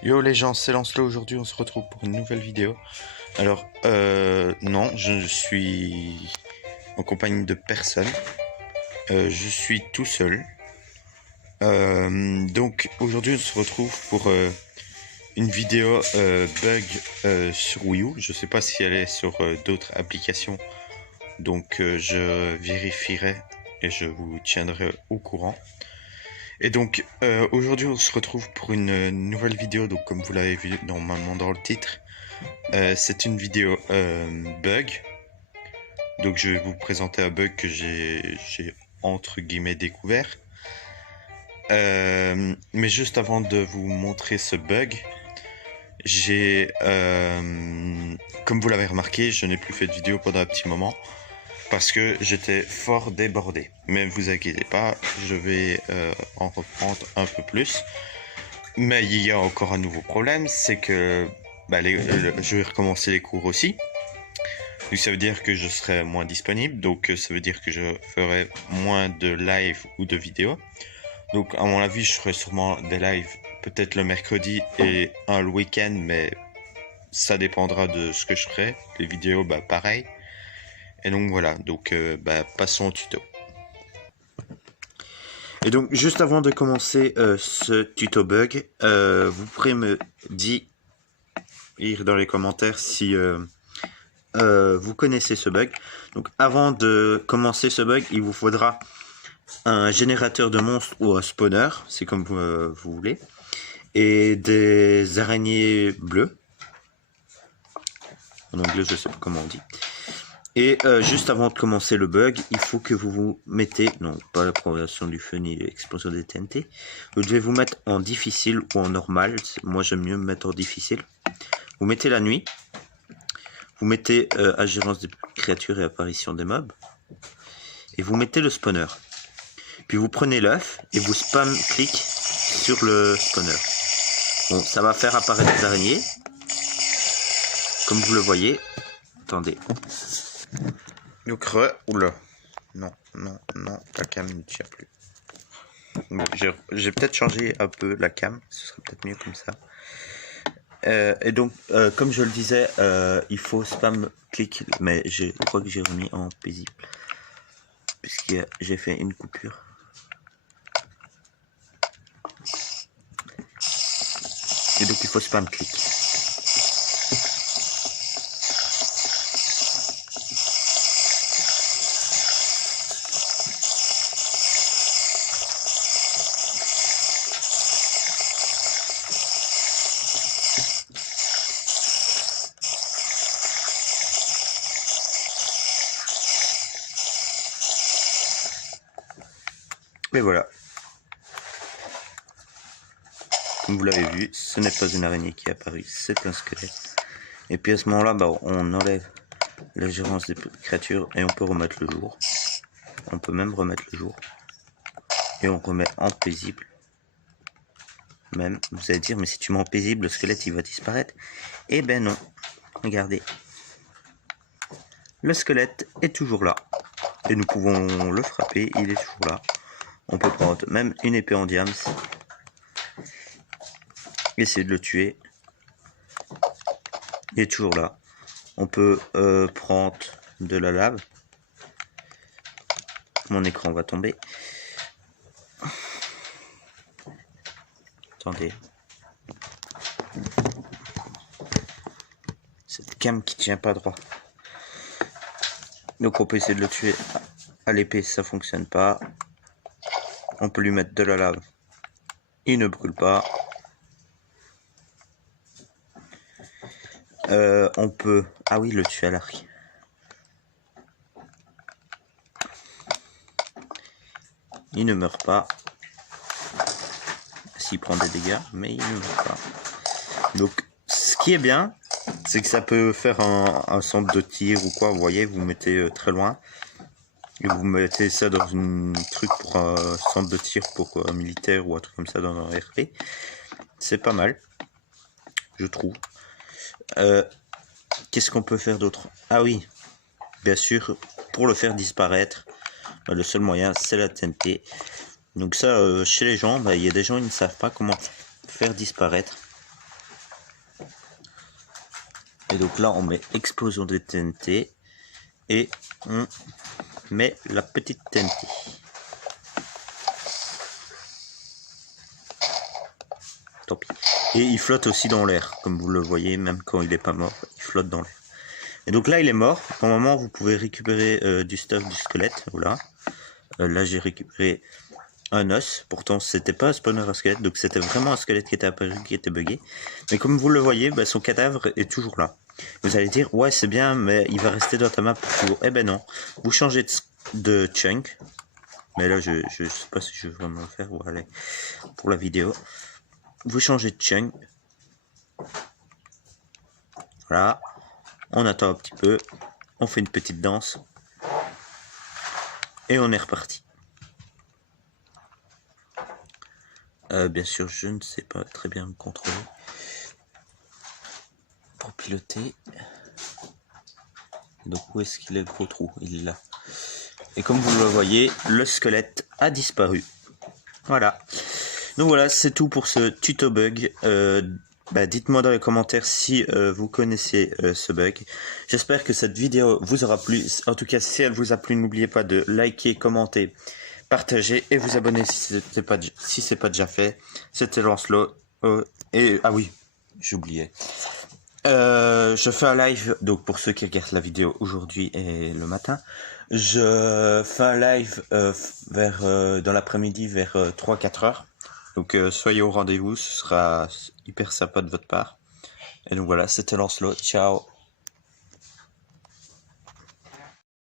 Yo les gens, c'est Lancelot. Aujourd'hui on se retrouve pour une nouvelle vidéo. Alors, non, je suis en compagnie de personne. Je suis tout seul. Donc aujourd'hui on se retrouve pour une vidéo bug sur Wii U. Je sais pas si elle est sur d'autres applications. Donc je vérifierai et je vous tiendrai au courant. Et donc aujourd'hui on se retrouve pour une nouvelle vidéo. Donc comme vous l'avez vu normalement dans le titre, c'est une vidéo bug. Donc je vais vous présenter un bug que j'ai entre guillemets découvert. Mais juste avant de vous montrer ce bug, comme vous l'avez remarqué, je n'ai plus fait de vidéo pendant un petit moment parce que j'étais fort débordé. Mais vous inquiétez pas, je vais en reprendre un peu plus. Mais il y a encore un nouveau problème, c'est que je vais recommencer les cours aussi. Donc ça veut dire que je serai moins disponible, donc ça veut dire que je ferai moins de live ou de vidéos. Donc à mon avis, je ferai sûrement des lives peut-être le mercredi et un le week-end, mais ça dépendra de ce que je ferai. Les vidéos, pareil. Et donc voilà, donc passons au tuto. Et donc juste avant de commencer ce tuto bug, vous pourrez me dire dans les commentaires si vous connaissez ce bug. Donc avant de commencer ce bug, il vous faudra un générateur de monstres ou un spawner, c'est comme vous voulez, et des araignées bleues. En anglais, je sais pas comment on dit. Et juste avant de commencer le bug, il faut que vous vous mettez, non pas la progression du feu ni l'explosion des TNT, vous devez vous mettre en difficile ou en normal. Moi j'aime mieux me mettre en difficile. Vous mettez la nuit, vous mettez ingérence des créatures et apparition des mobs, et vous mettez le spawner. Puis vous prenez l'œuf et vous spam clic sur le spawner. Bon, ça va faire apparaître des araignées, comme vous le voyez. Attendez. Donc oula. Non, la cam ne tient plus. Bon, j'ai peut-être changé un peu la cam, ce serait peut-être mieux comme ça. Et donc, comme je le disais, il faut spam clic, mais je crois que j'ai remis en paisible, puisque j'ai fait une coupure. Et donc il faut spam clic. Et voilà. Comme vous l'avez vu, ce n'est pas une araignée qui est apparue, c'est un squelette. Et puis à ce moment-là, on enlève la gérance des créatures et on peut remettre le jour. On peut même remettre le jour. Et on remet en paisible. Même, vous allez dire, mais si tu mets en paisible, le squelette il va disparaître. Eh ben non. Regardez. Le squelette est toujours là. Et nous pouvons le frapper, il est toujours là. On peut prendre même une épée en diams. Essayer de le tuer. Il est toujours là. On peut prendre de la lave. Mon écran va tomber. Attendez. Cette cam qui tient pas droit. Donc on peut essayer de le tuer à l'épée, ça fonctionne pas. On peut lui mettre de la lave. Il ne brûle pas. On peut... Ah oui, le tuer à l'arc. Il ne meurt pas. S'il prend des dégâts, mais il ne meurt pas. Donc, ce qui est bien, c'est que ça peut faire un centre de tir ou quoi. Vous voyez, vous mettez très loin. Et vous mettez ça dans un truc pour un centre de tir pour militaire ou un truc comme ça dans un RP. C'est pas mal, je trouve. Qu'est-ce qu'on peut faire d'autre? Ah oui, bien sûr, pour le faire disparaître, le seul moyen, c'est la TNT. Donc ça, chez les gens, il y a des gens qui ne savent pas comment faire disparaître. Et donc là, on met explosion des TNT et on met la petite TNT. Tant pis. Et il flotte aussi dans l'air, comme vous le voyez, même quand il n'est pas mort, il flotte dans l'air. Et donc là, il est mort. Normalement, vous pouvez récupérer du stuff du squelette. Voilà. Là, j'ai récupéré un os. Pourtant, c'était pas un spawner à squelette, donc c'était vraiment un squelette qui était apparu, qui était bugué. Mais comme vous le voyez, bah, son cadavre est toujours là. Vous allez dire, ouais, c'est bien, mais il va rester dans ta map pour toujours. Eh ben non. Vous changez de chunk. Mais là, je sais pas si je vais vraiment le faire. Ou allez, pour la vidéo. Vous changez de chunk. Voilà. On attend un petit peu. On fait une petite danse. Et on est reparti. Bien sûr, je ne sais pas très bien me contrôler. Pour piloter. Donc où est-ce qu'il est le gros trou? Il est là. Et comme vous le voyez, le squelette a disparu. Voilà. Donc voilà, c'est tout pour ce tuto bug. Dites-moi dans les commentaires si vous connaissez ce bug. J'espère que cette vidéo vous aura plu. En tout cas, si elle vous a plu, n'oubliez pas de liker, commenter, partager et vous abonner si c'est pas déjà fait. C'était Lancelot. Ah oui, j'oubliais. Je fais un live, donc pour ceux qui regardent la vidéo aujourd'hui et le matin, je fais un live dans l'après-midi vers 3-4 heures. Donc soyez au rendez-vous, ce sera hyper sympa de votre part. Et donc voilà, c'était Lancelot, ciao.